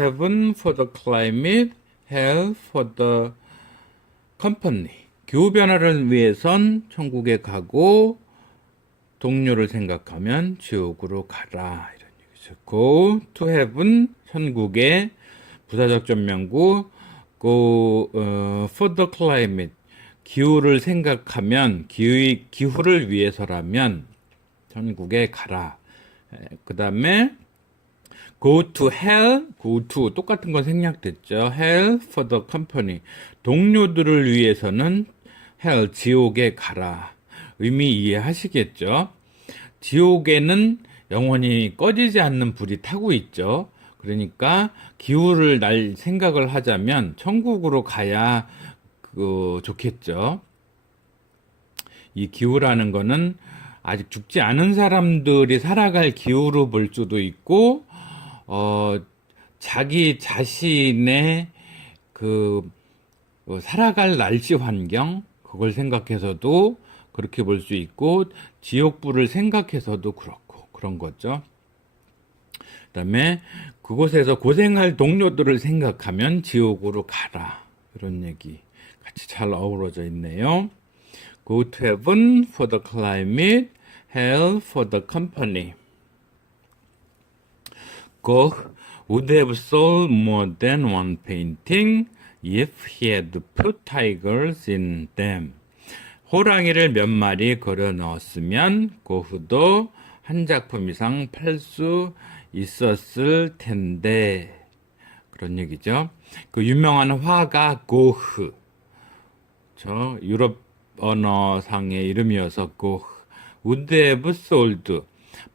heaven for the climate, hell for the company. 기후변화를 위해선 천국에 가고 동료를 생각하면 지옥으로 가라. 이런 얘기죠. Go to heaven, 천국에 부사적 전명구 go for the climate, 기후를 생각하면 기후를 위해서라면 천국에 가라. 그 다음에 go to hell, go to 똑같은 건 생략됐죠. hell for the company, 동료들을 위해서는 hell, 지옥에 가라. 의미 이해하시겠죠? 지옥에는 영원히 꺼지지 않는 불이 타고 있죠. 그러니까 기후를 날 생각을 하자면 천국으로 가야 좋겠죠. 이 기후라는 거는 아직 죽지 않은 사람들이 살아갈 기후로 볼 수도 있고, 자기 자신의 살아갈 날씨 환경, 그걸 생각해서도 그렇게 볼 수 있고, 지옥불을 생각해서도 그렇고, 그런 거죠. 그 다음에 그곳에서 고생할 동료들을 생각하면 지옥으로 가라. 이런 얘기 같이 잘 어우러져 있네요. Go to heaven for the climate, hell for the company. Gough would have sold more than one painting if he had put tigers in them. 호랑이를 몇 마리 걸어 넣었으면 고흐도 한 작품 이상 팔 수 있었을 텐데. 그런 얘기죠. 그 유명한 화가 고흐. 유럽 언어상의 이름이어서 고흐. would have sold.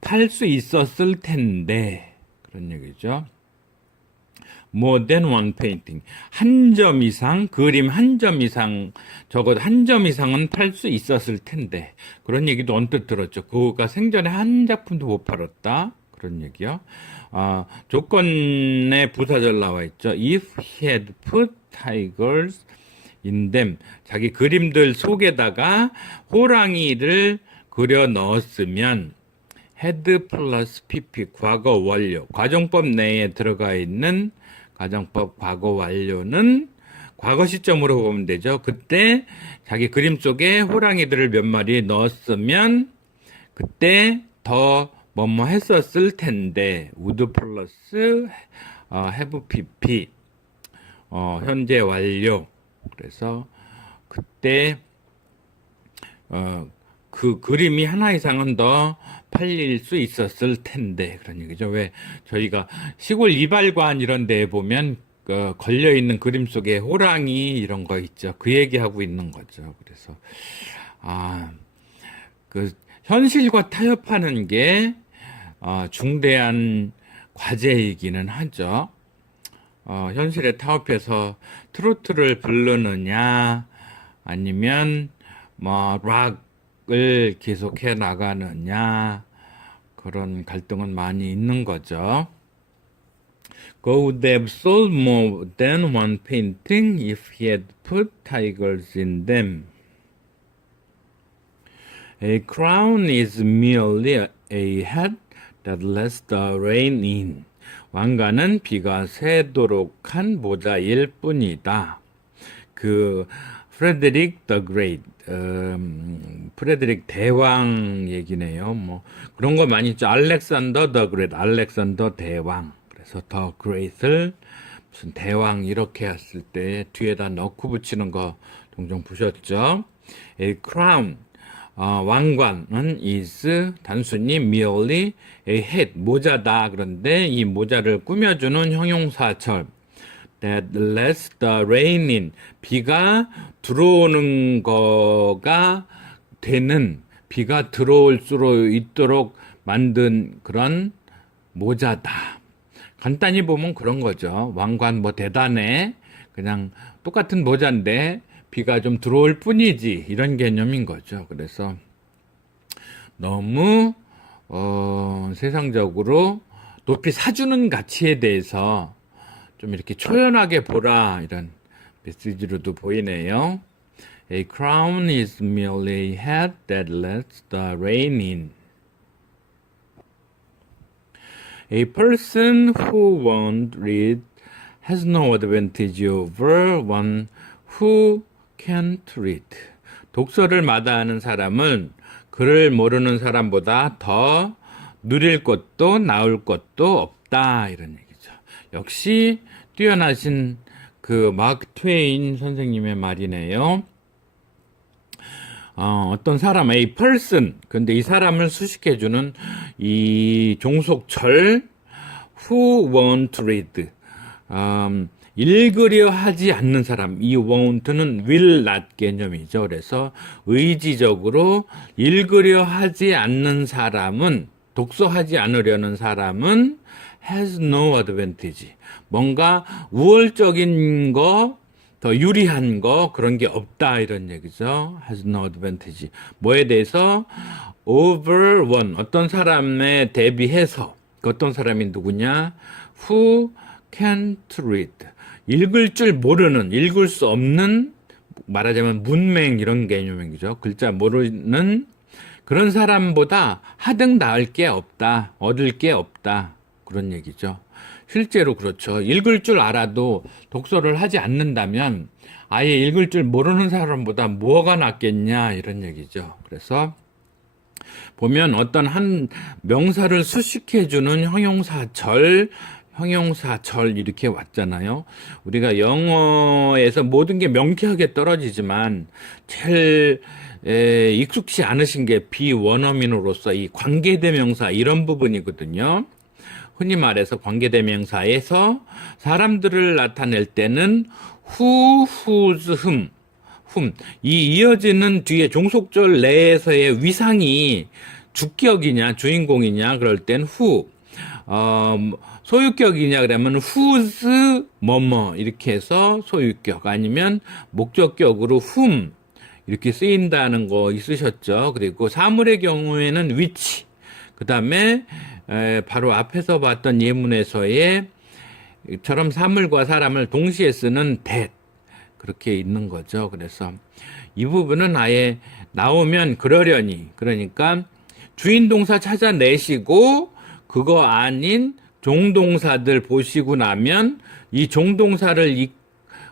팔 수 있었을 텐데. 그런 얘기죠. more than one painting. 한 점 이상, 그림 한 점 이상, 적어도 한 점 이상은 팔 수 있었을 텐데. 그런 얘기도 언뜻 들었죠. 그가 생전에 한 작품도 못 팔았다. 그런 얘기요. 조건에 부사절 나와 있죠. If he had put tigers in them. 자기 그림들 속에다가 호랑이를 그려 넣었으면 had 플러스 pp, 과거 완료. 과정법 내에 들어가 있는 가정법 과거 완료는 과거 시점으로 보면 되죠. 그때 자기 그림 속에 호랑이들을 몇 마리 넣었으면 그때 더 뭐뭐 했었을 텐데 would 플러스 have pp, 현재 완료. 그래서 그때 그 그림이 하나 이상은 더 팔릴 수 있었을 텐데. 그런 얘기죠. 왜 저희가 시골 이발관 이런 데에 보면 걸려있는 그림 속에 호랑이 이런 거 있죠. 그 얘기하고 있는 거죠. 그래서 현실과 타협하는 게 중대한 과제이기는 하죠. 현실에 타협해서 트로트를 부르느냐 아니면 락을 계속해 나가느냐, 그런 갈등은 많이 있는 거죠. Go would have sold more than one painting if he had put tigers in them. A crown is merely a hat that lets the rain in. 왕관은 비가 새도록 한 모자일 뿐이다. 프레드릭 더 그레이트, 프레드릭 대왕 얘기네요. 그런 거 많이 있죠. 알렉산더 더 그레이트, 알렉산더 대왕. 그래서 더 그레이트를 무슨 대왕 이렇게 했을 때 뒤에다 넣고 붙이는 거 종종 보셨죠? A crown, 왕관은 is 단순히 merely a hat, 모자다. 그런데 이 모자를 꾸며주는 형용사절. That lets the rain in. 비가 들어오는 거가 되는, 비가 들어올 수 있도록 만든 그런 모자다. 간단히 보면 그런 거죠. 왕관 대단해. 그냥 똑같은 모자인데 비가 좀 들어올 뿐이지. 이런 개념인 거죠. 그래서 너무 세상적으로 높이 사주는 가치에 대해서 좀 이렇게 초연하게 보라, 이런 메시지로도 보이네요. A crown is merely a hat that lets the rain in. A person who won't read has no advantage over one who can't read. 독서를 마다하는 사람은 글을 모르는 사람보다 더 누릴 것도 나을 것도 없다. 이런 얘기죠. 역시 뛰어나신 그 마크 트웨인 선생님의 말이네요. 어떤 사람, a person. 근데 이 사람을 수식해주는 이 종속절 who won't read. 읽으려 하지 않는 사람, 이 won't는 will not 개념이죠. 그래서 의지적으로 읽으려 하지 않는 사람은, 독서하지 않으려는 사람은 has no advantage. 뭔가 우월적인 거, 더 유리한 거, 그런 게 없다. 이런 얘기죠. has no advantage. 뭐에 대해서? over one. 어떤 사람에 대비해서. 그 어떤 사람이 누구냐? who can't read. 읽을 줄 모르는, 읽을 수 없는, 말하자면 문맹 이런 개념이죠. 글자 모르는 그런 사람보다 하등 나을 게 없다, 얻을 게 없다, 그런 얘기죠. 실제로 그렇죠. 읽을 줄 알아도 독서를 하지 않는다면 아예 읽을 줄 모르는 사람보다 뭐가 낫겠냐, 이런 얘기죠. 그래서 보면 어떤 한 명사를 수식해주는 형용사절 이렇게 왔잖아요. 우리가 영어에서 모든 게 명쾌하게 떨어지지만 제일 익숙치 않으신 게 비원어민으로서 이 관계대명사 이런 부분이거든요. 흔히 말해서 관계대명사에서 사람들을 나타낼 때는 who, whose, whom. 이 이어지는 뒤에 종속절 내에서의 위상이 주격이냐 주인공이냐 그럴 땐 who. 소유격이냐 그러면 whose 뭐뭐 이렇게 해서 소유격, 아니면 목적격으로 whom 이렇게 쓰인다는 거 있으셨죠. 그리고 사물의 경우에는 which, 그 다음에 바로 앞에서 봤던 예문에서의 처럼 사물과 사람을 동시에 쓰는 that, 그렇게 있는 거죠. 그래서 이 부분은 아예 나오면 그러려니, 그러니까 주인 동사 찾아내시고 그거 아닌 종동사들 보시고 나면 이 종동사를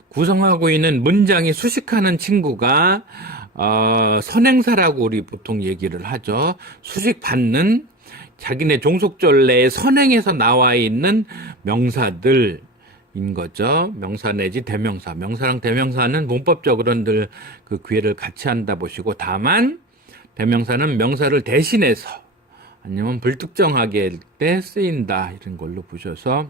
구성하고 있는 문장이 수식하는 친구가 선행사라고 우리 보통 얘기를 하죠. 수식받는 자기네 종속절 내에 선행에서 나와 있는 명사들인 거죠. 명사 내지 대명사. 명사랑 대명사는 문법적으로는 늘 그 구애를 같이 한다 보시고, 다만 대명사는 명사를 대신해서 아니면 불특정하게 할 때 쓰인다, 이런 걸로 보셔서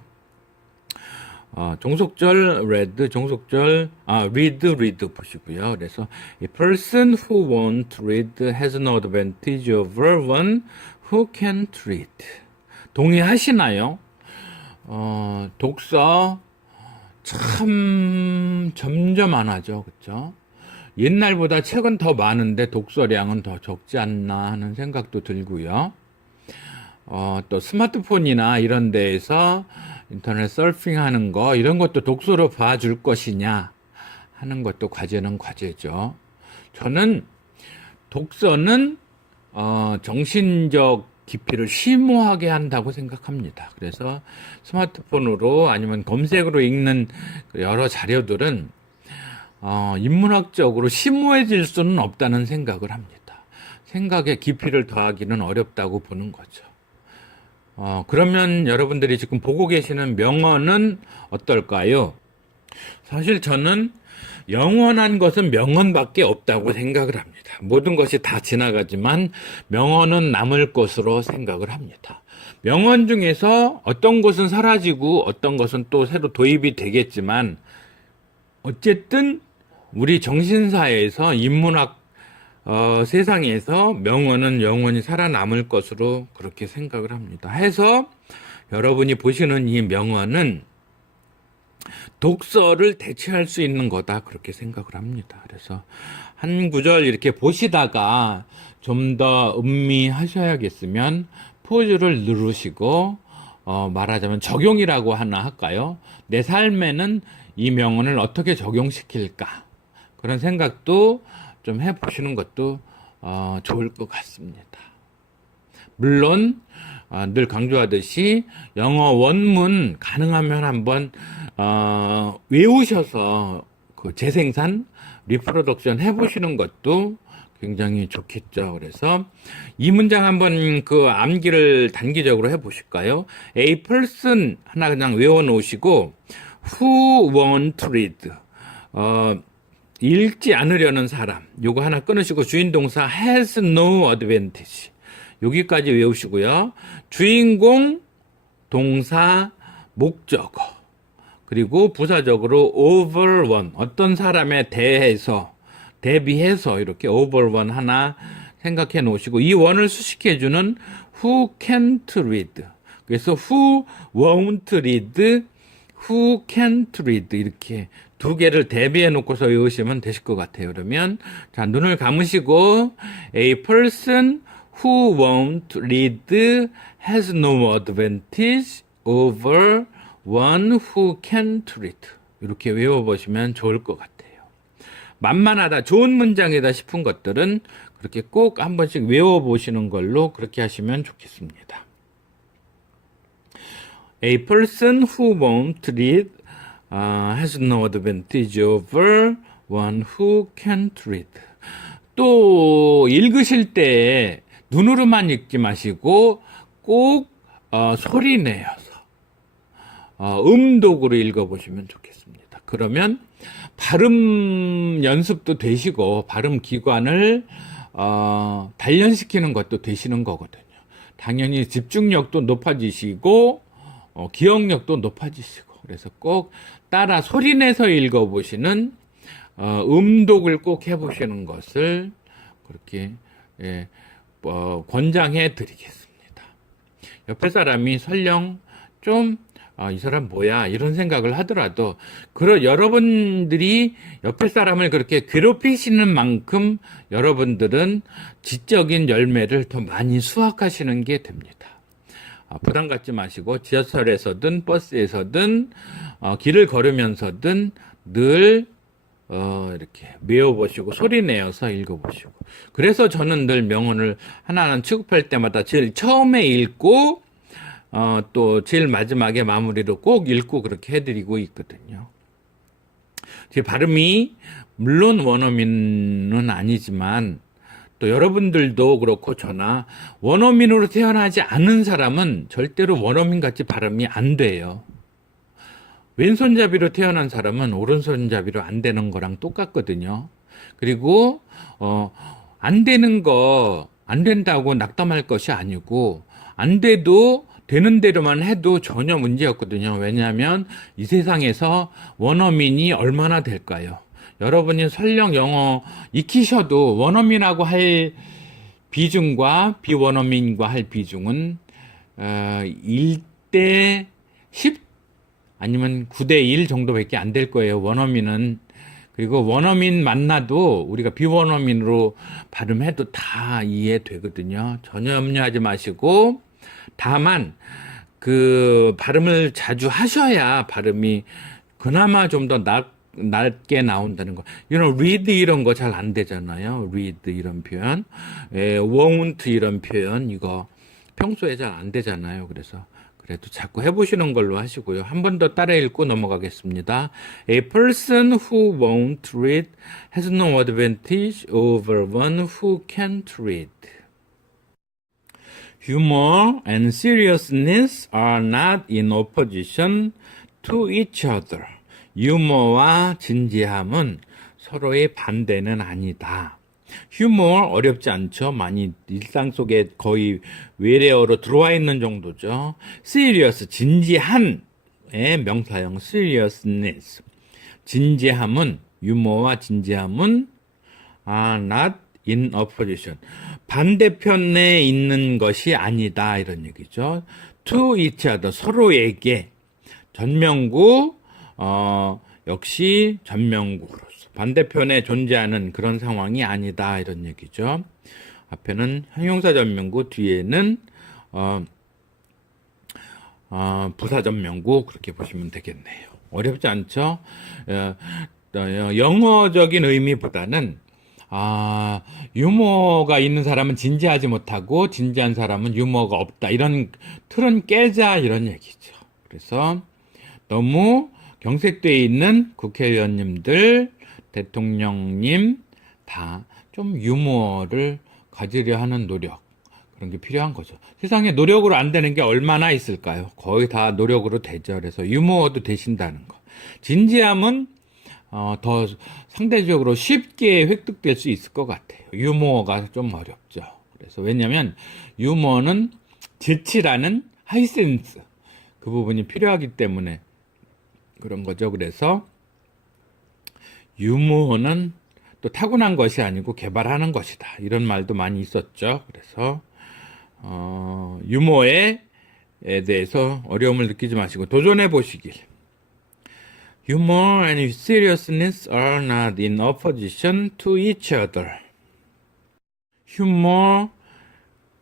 종속절 read, 종속절 read 보시고요. 그래서 a person who won't read has no advantage over one who can't read. 동의하시나요? 독서 참 점점 많아져, 그렇죠? 옛날보다 책은 더 많은데 독서량은 더 적지 않나 하는 생각도 들고요. 또 스마트폰이나 이런 데에서 인터넷 서핑하는 거, 이런 것도 독서로 봐줄 것이냐 하는 것도 과제는 과제죠. 저는 독서는 정신적 깊이를 심오하게 한다고 생각합니다. 그래서 스마트폰으로 아니면 검색으로 읽는 여러 자료들은 인문학적으로 심오해질 수는 없다는 생각을 합니다. 생각의 깊이를 더하기는 어렵다고 보는 거죠. 그러면 여러분들이 지금 보고 계시는 명언은 어떨까요? 사실 저는 영원한 것은 명언밖에 없다고 생각을 합니다. 모든 것이 다 지나가지만 명언은 남을 것으로 생각을 합니다. 명언 중에서 어떤 것은 사라지고 어떤 것은 또 새로 도입이 되겠지만, 어쨌든 우리 정신사에서 인문학 세상에서 명언은 영원히 살아남을 것으로 그렇게 생각을 합니다. 해서 여러분이 보시는 이 명언은 독서를 대체할 수 있는 거다, 그렇게 생각을 합니다. 그래서 한 구절 이렇게 보시다가 좀 더 음미하셔야겠으면 포즈를 누르시고 말하자면 적용이라고 하나 할까요? 내 삶에는 이 명언을 어떻게 적용시킬까, 그런 생각도 좀 해보시는 것도 좋을 것 같습니다. 물론 늘 강조하듯이 영어 원문 가능하면 한번 외우셔서 그 재생산, 리프로덕션 해보시는 것도 굉장히 좋겠죠. 그래서 이 문장 한번 그 암기를 단기적으로 해보실까요? A person 하나 그냥 외워놓으시고 who won't read 읽지 않으려는 사람 요거 하나 끊으시고 주인동사 has no advantage 여기까지 외우시고요. 주인공 동사 목적어 그리고 부사적으로 over one 어떤 사람에 대비해서 이렇게 over one 하나 생각해 놓으시고 이 one을 수식해주는 who can't read 그래서 who won't read who can't read 이렇게 두 개를 대비해 놓고서 외우시면 되실 것 같아요. 그러면 자 눈을 감으시고 A person who won't read has no advantage over one who can't read 이렇게 외워보시면 좋을 것 같아요. 만만하다, 좋은 문장이다 싶은 것들은 그렇게 꼭 한 번씩 외워보시는 걸로 그렇게 하시면 좋겠습니다. A person who won't read has no advantage over one who can't read. 또 읽으실 때 눈으로만 읽지 마시고 꼭 소리 내어서 음독으로 읽어보시면 좋겠습니다. 그러면 발음 연습도 되시고 발음 기관을 단련시키는 것도 되시는 거거든요. 당연히 집중력도 높아지시고 기억력도 높아지시고 그래서 꼭 따라 소리내서 읽어보시는 음독을 꼭 해보시는 것을 그렇게 권장해 드리겠습니다. 옆에 사람이 설령 좀 이 사람 뭐야 이런 생각을 하더라도 여러분들이 옆에 사람을 그렇게 괴롭히시는 만큼 여러분들은 지적인 열매를 더 많이 수확하시는 게 됩니다. 부담 갖지 마시고 지하철에서든 버스에서든 길을 걸으면서든 늘 이렇게 외워보시고 소리내어서 읽어보시고 그래서 저는 늘 명언을 하나하나 취급할 때마다 제일 처음에 읽고 또 제일 마지막에 마무리로 꼭 읽고 그렇게 해드리고 있거든요. 제 발음이 물론 원어민은 아니지만 또 여러분들도 그렇고 저나 원어민으로 태어나지 않은 사람은 절대로 원어민같이 발음이 안 돼요. 왼손잡이로 태어난 사람은 오른손잡이로 안 되는 거랑 똑같거든요. 그리고 안 된다고 낙담할 것이 아니고 안 돼도 되는 대로만 해도 전혀 문제 없거든요. 왜냐하면 이 세상에서 원어민이 얼마나 될까요? 여러분이 설령 영어 익히셔도 원어민하고 할 비중과 비원어민과 할 비중은 1대 10 아니면 9대 1 정도밖에 안 될 거예요. 원어민은. 그리고 원어민 만나도 우리가 비원어민으로 발음해도 다 이해되거든요. 전혀 염려하지 마시고 다만 그 발음을 자주 하셔야 발음이 그나마 좀 더 낮게 나온다는 거. read 이런 거 잘 안 되잖아요. read 이런 표현, won't 이런 표현 이거 평소에 잘 안 되잖아요. 그래서 그래도 자꾸 해보시는 걸로 하시고요. 한 번 더 따라 읽고 넘어가겠습니다. A person who won't read has no advantage over one who can't read. Humor and seriousness are not in opposition to each other. 유머와 진지함은 서로의 반대는 아니다. 휴머 어렵지 않죠? 많이 일상 속에 거의 외래어로 들어와 있는 정도죠. serious, 진지한의 명사형 seriousness. 진지함은, 유머와 진지함은 are not in opposition. 반대편에 있는 것이 아니다. 이런 얘기죠. to each other. 서로에게. 전명구, 역시 전명구로서. 반대편에 존재하는 그런 상황이 아니다. 이런 얘기죠. 앞에는 형용사 전명구, 뒤에는, 부사 전명구. 그렇게 보시면 되겠네요. 어렵지 않죠? 영어적인 의미보다는 유머가 있는 사람은 진지하지 못하고 진지한 사람은 유머가 없다. 이런 틀은 깨자 이런 얘기죠. 그래서 너무 경색되어 있는 국회의원님들, 대통령님 다 좀 유머를 가지려 하는 노력 그런 게 필요한 거죠. 세상에 노력으로 안 되는 게 얼마나 있을까요? 거의 다 노력으로 되죠. 그래서 유머도 되신다는 거. 진지함은 더 상대적으로 쉽게 획득될 수 있을 것 같아요. 유머가 좀 어렵죠. 그래서 왜냐면 유머는 재치라는 하이센스 그 부분이 필요하기 때문에 그런 거죠. 그래서 유머는 또 타고난 것이 아니고 개발하는 것이다. 이런 말도 많이 있었죠. 그래서 유머에 대해서 어려움을 느끼지 마시고 도전해 보시길. Humor and seriousness are not in opposition to each other. Humor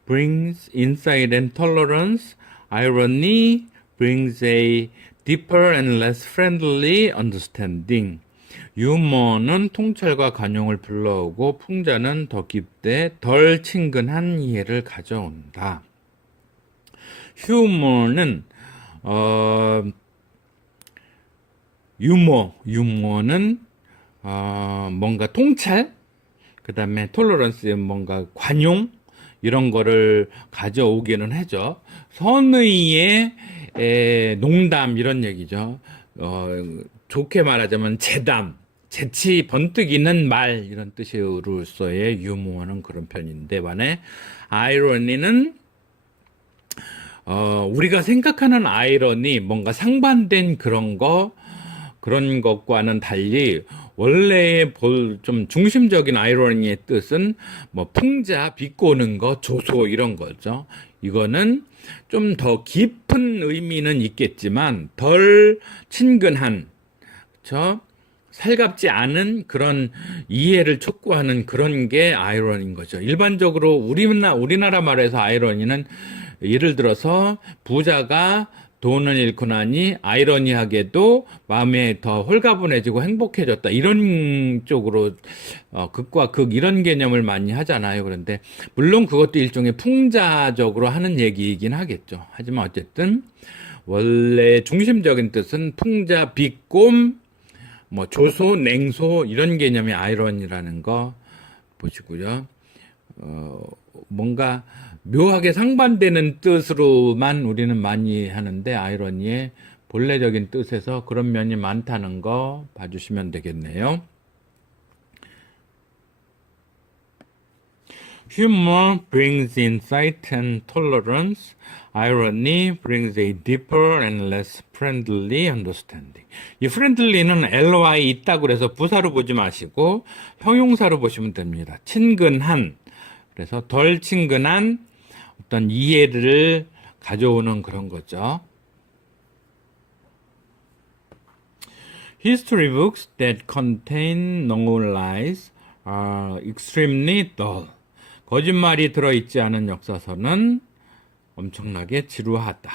brings insight and tolerance. Irony brings a deeper and less friendly understanding. 유머는 통찰과 관용을 불러오고 풍자는 더 깊되 덜 친근한 이해를 가져온다. 유머는 유머는 뭔가 통찰, 그 다음에 톨러런스, 뭔가 관용 이런 거를 가져오기는 하죠. 선의의 농담 이런 얘기죠. 좋게 말하자면 재치 번뜩이는 말 이런 뜻으로서의 유머는 그런 편인데 만에 아이러니는 우리가 생각하는 아이러니 뭔가 상반된 그런 것과는 달리 원래의 좀 중심적인 아이러니의 뜻은 뭐 풍자, 비꼬는 거, 조소 이런 거죠. 이거는 좀 더 깊은 의미는 있겠지만 덜 친근한, 그렇죠? 살갑지 않은 그런 이해를 촉구하는 그런 게 아이러니인 거죠. 일반적으로 우리나라 말에서 아이러니는 예를 들어서 부자가 돈을 잃고 나니 아이러니하게도 마음에 더 홀가분해지고 행복해졌다. 이런 쪽으로 극과 극 이런 개념을 많이 하잖아요. 그런데 물론 그것도 일종의 풍자적으로 하는 얘기이긴 하겠죠. 하지만 어쨌든 원래 중심적인 뜻은 풍자, 비꼼, 뭐 조소, 냉소 이런 개념의 아이러니라는 거 보시고요. 뭔가 묘하게 상반되는 뜻으로만 우리는 많이 하는데 아이러니의 본래적인 뜻에서 그런 면이 많다는 거 봐주시면 되겠네요. Humor brings insight and tolerance. Irony brings a deeper and less friendly understanding. 이 friendly는 ly 있다고 그래서 부사로 보지 마시고 형용사로 보시면 됩니다. 친근한, 그래서 덜 친근한 어떤 이해를 가져오는 그런 거죠. History books that contain no lies are extremely dull. 거짓말이 들어있지 않은 역사서는 엄청나게 지루하다.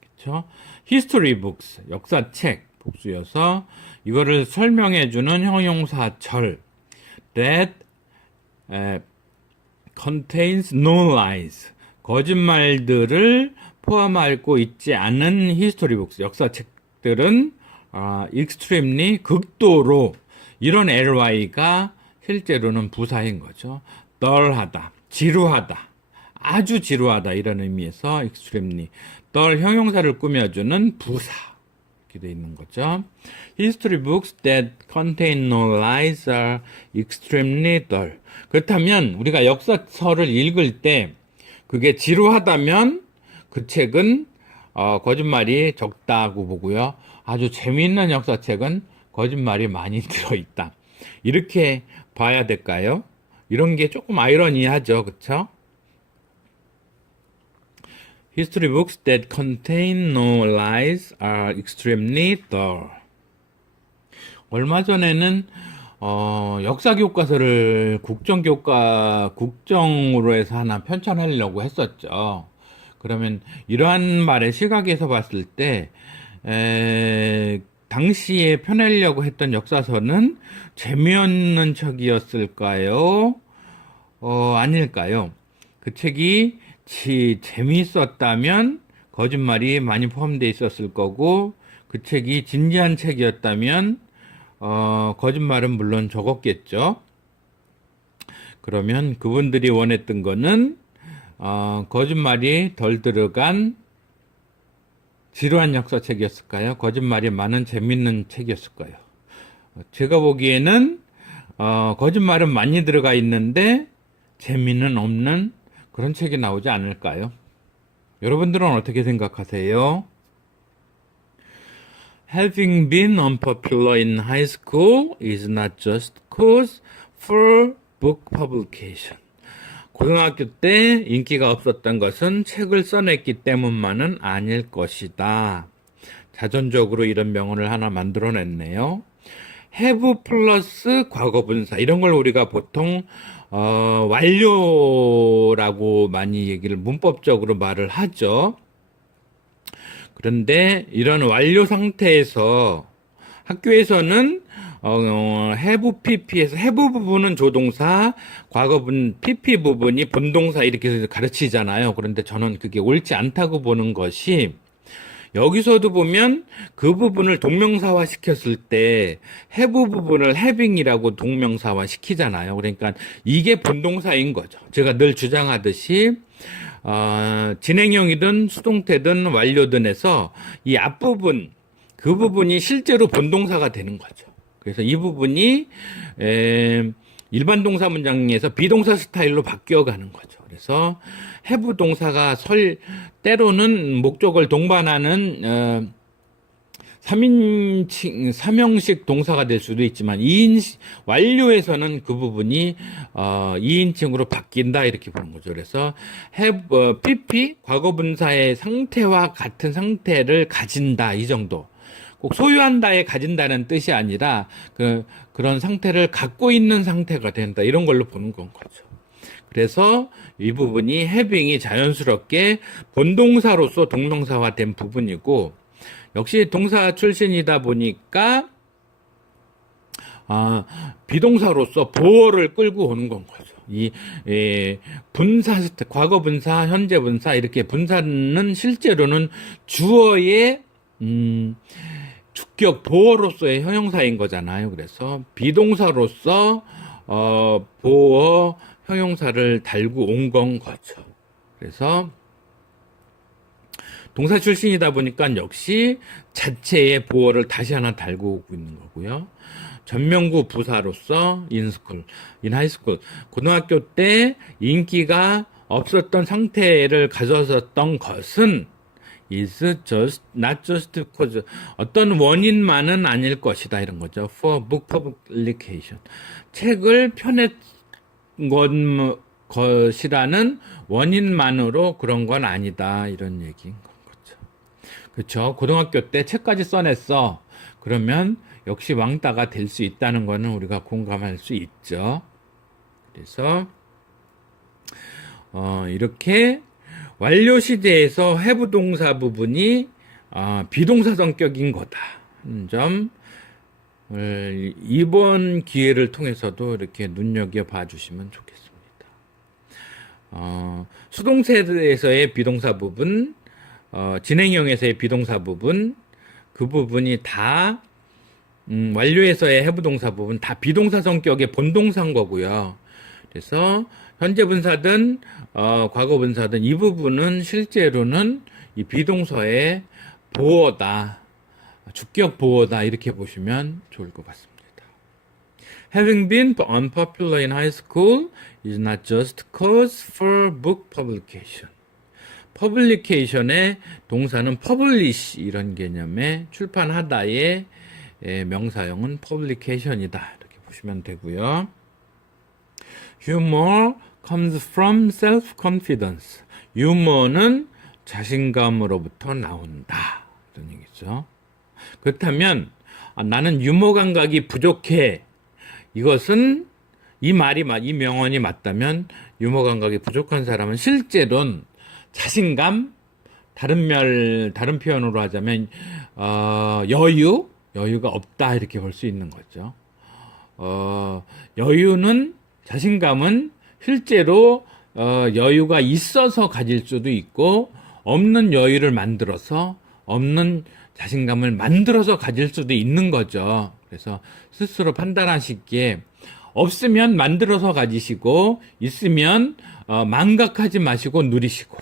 그렇죠? History books, 역사책, 복수여서 이거를 설명해주는 형용사절 that contains no lies. 거짓말들을 포함하고 있지 않은 history books, 역사책들은 extremely, 극도로 이런 ly가 실제로는 부사인 거죠. dull하다, 지루하다, 아주 지루하다 이런 의미에서 extremely, dull 형용사를 꾸며주는 부사 이렇게 되어 있는 거죠. History books that contain no lies are extremely dull. 그렇다면 우리가 역사서를 읽을 때 그게 지루하다면 그 책은 거짓말이 적다고 보고요. 아주 재미있는 역사책은 거짓말이 많이 들어있다. 이렇게 봐야 될까요? 이런 게 조금 아이러니하죠. 그쵸? History books that contain no lies are extremely dull. 얼마 전에는 역사 교과서를 국정으로 해서 하나 편찬하려고 했었죠. 그러면 이러한 말의 시각에서 봤을 때 당시에 펴내려고 했던 역사서는 재미없는 척이었을까요? 아닐까요? 그 책이 재미있었다면 거짓말이 많이 포함되어 있었을 거고, 그 책이 진지한 책이었다면 거짓말은 물론 적었겠죠. 그러면 그분들이 원했던 거는 거짓말이 덜 들어간 지루한 역사책이었을까요? 거짓말이 많은 재밌는 책이었을까요? 제가 보기에는 거짓말은 많이 들어가 있는데 재미는 없는 그런 책이 나오지 않을까요? 여러분들은 어떻게 생각하세요? Having been unpopular in high school is not just cause for book publication. 고등학교 때 인기가 없었던 것은 책을 써냈기 때문만은 아닐 것이다. 자전적으로 이런 명언을 하나 만들어냈네요. have 플러스 과거분사, 이런 걸 우리가 보통 완료라고 많이 얘기를 문법적으로 말을 하죠. 그런데 이런 완료 상태에서 학교에서는 have pp에서 have 부분은 조동사, 과거분 pp 부분이 본동사 이렇게 해서 가르치잖아요. 그런데 저는 그게 옳지 않다고 보는 것이, 여기서도 보면 그 부분을 동명사화 시켰을 때 have 부분을 having이라고 동명사화 시키잖아요. 그러니까 이게 본동사인 거죠. 제가 늘 주장하듯이 진행형이든 수동태든 완료든 해서 이 앞부분, 그 부분이 실제로 본동사가 되는 거죠. 그래서 이 부분이 일반 동사 문장에서 비동사 스타일로 바뀌어가는 거죠. 그래서 have 동사가 때로는 목적을 동반하는 3형식 동사가 될 수도 있지만 완료에서는 그 부분이 2인칭으로 바뀐다, 이렇게 보는 거죠. 그래서 have pp 과거분사의 상태와 같은 상태를 가진다, 이 정도. 꼭 소유한다에 가진다는 뜻이 아니라 그런 상태를 갖고 있는 상태가 된다, 이런 걸로 보는 건 거죠. 그래서 이 부분이 having이 자연스럽게 본동사로서 동명사화된 부분이고, 역시 동사 출신이다 보니까 비동사로서 보어를 끌고 오는 건 거죠. 분사, 과거 분사, 현재 분사, 이렇게 분사는 실제로는 주어의 주격 보어로서의 형용사인 거잖아요. 그래서 비동사로서 보어 형용사를 달고 온 건 거죠. 그래서 동사 출신이다 보니까 역시 자체의 보어를 다시 하나 달고 오고 있는 거고요. 전명구 부사로서 in high school, 고등학교 때 인기가 없었던 상태를 가졌었던 것은 is not just cause, 어떤 원인만은 아닐 것이다, 이런 거죠. for book publication, 책을 펴낸 것이라는 원인만으로 그런 건 아니다, 이런 얘기인 거죠. 그렇죠. 고등학교 때 책까지 써냈어. 그러면 역시 왕따가 될 수 있다는 거는 우리가 공감할 수 있죠. 그래서 이렇게 완료 시제에서 have 동사 부분이 비동사 성격인 거다 하는 점 이번 기회를 통해서도 이렇게 눈여겨봐 주시면 좋겠습니다. 수동태에서의 비동사 부분, 진행형에서의 비동사 부분, 그 부분이 다 완료에서의 have 동사 부분 다 비동사 성격의 본동사인 거고요. 그래서 현재 분사든 과거 분사든 이 부분은 실제로는 이 비동사의 보어다, 주격 보어다, 이렇게 보시면 좋을 것 같습니다. Having been unpopular in high school is not just cause for book publication. publication의 동사는 publish, 이런 개념의 출판하다의 명사형은 publication이다, 이렇게 보시면 되고요. Humor comes from self-confidence. 유머는 자신감으로부터 나온다, 이런 얘기죠. 그렇다면 나는 유머 감각이 부족해, 이것은 이 명언이 맞다면 유머 감각이 부족한 사람은 실제로는 자신감, 다른 표현으로 하자면 여유가 없다 이렇게 볼 수 있는 거죠. 여유는 자신감은 실제로 여유가 있어서 가질 수도 있고 없는 여유를 만들어서 없는 자신감을 만들어서 가질 수도 있는 거죠. 그래서 스스로 판단하시기에 없으면 만들어서 가지시고 있으면 망각하지 마시고 누리시고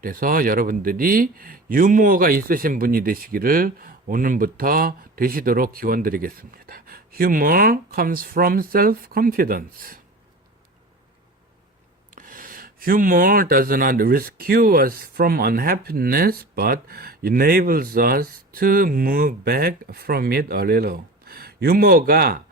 그래서 여러분들이 유머가 있으신 분이 되시기를 오늘부터 되시도록 기원드리겠습니다. Humor comes from self-confidence. Humor does not rescue us from unhappiness, but enables us to move back from it a little. 유머가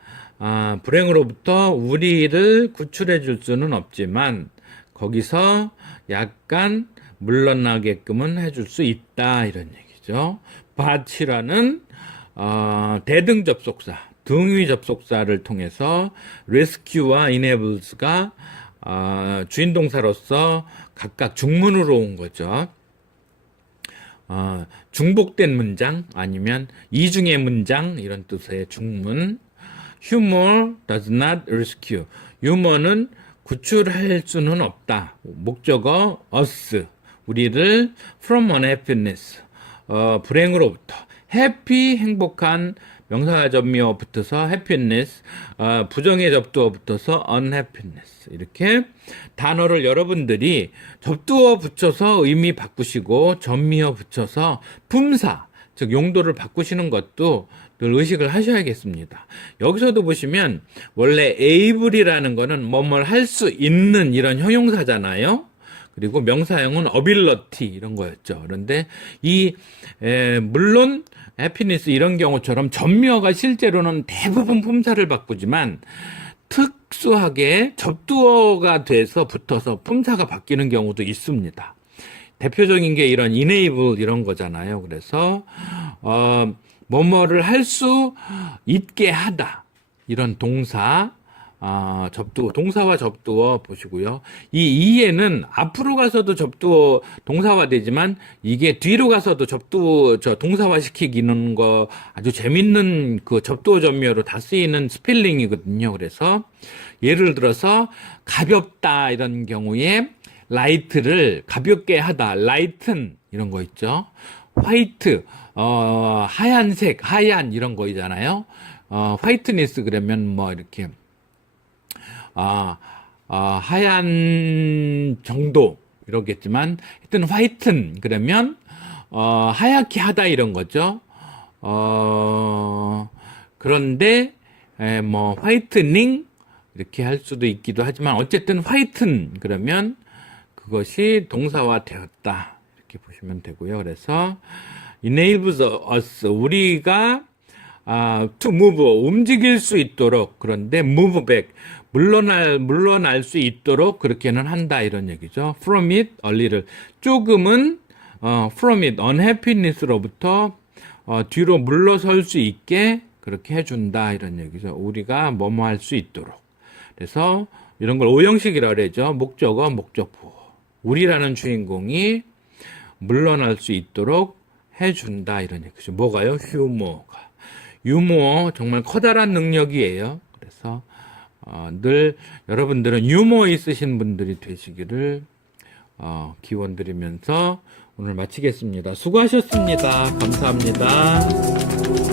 불행으로부터 우리를 구출해 줄 수는 없지만 거기서 약간 물러나게끔은 해줄 수 있다 이런 얘기죠. but이라는 대등 접속사, 등위 접속사를 통해서 rescue와 enables가 주인 동사로서 각각 중문으로 온 거죠. 중복된 문장 아니면 이중의 문장 이런 뜻의 중문. Humor does not rescue. 유머는 구출할 수는 없다. 목적어 us 우리를 from unhappiness 불행으로부터 happy 행복한 명사가 접미어 붙어서 happiness 부정의 접두어 붙어서 unhappiness 이렇게 단어를 여러분들이 접두어 붙여서 의미 바꾸시고 접미어 붙여서 품사 즉 용도를 바꾸시는 것도 늘 의식을 하셔야겠습니다. 여기서도 보시면 원래 able이라는 거는 뭐뭘 할 수 있는 이런 형용사잖아요. 그리고 명사형은 ability 이런 거였죠. 그런데 물론 happiness 이런 경우처럼 전미어가 실제로는 대부분 품사를 바꾸지만 특수하게 접두어가 돼서 붙어서 품사가 바뀌는 경우도 있습니다. 대표적인 게 이런 enable 이런 거잖아요. 그래서 뭐뭐를 할 수 있게 하다 이런 동사 접두어, 동사와 접두어 보시고요. 이 이에는 앞으로 가서도 접두어 동사화 되지만 이게 뒤로 가서도 동사화 시키기는 거 아주 재밌는 그 접두어 전미어로 다 쓰이는 스펠링이거든요. 그래서 예를 들어서 가볍다 이런 경우에 light를 가볍게 하다, lighten 이런 거 있죠. 화이트, 하얀색, 하얀 이런 거이잖아요. 화이트니스 그러면 뭐 이렇게 하얀 정도 이러겠지만 하여튼 화이튼 그러면 하얗게 하다 이런 거죠. 그런데 뭐 화이트닝 이렇게 할 수도 있기도 하지만 어쨌든 화이튼 그러면 그것이 동사화 되었다 이렇게 보시면 되고요. 그래서 enables us 우리가 to move 움직일 수 있도록 그런데 move back 물러날 수 있도록 그렇게는 한다 이런 얘기죠. From it a little 조금은 from it unhappiness로부터 뒤로 물러설 수 있게 그렇게 해준다 이런 얘기죠. 우리가 뭐뭐 할 수 있도록. 그래서 이런 걸 오형식이라고 그러죠. 목적어, 목적보. 우리라는 주인공이 물러날 수 있도록 해준다 이런 얘기죠. 뭐가요? 휴머가. 유머 정말 커다란 능력이에요. 그래서 늘 여러분들은 유머 있으신 분들이 되시기를 기원드리면서 오늘 마치겠습니다. 수고하셨습니다. 감사합니다.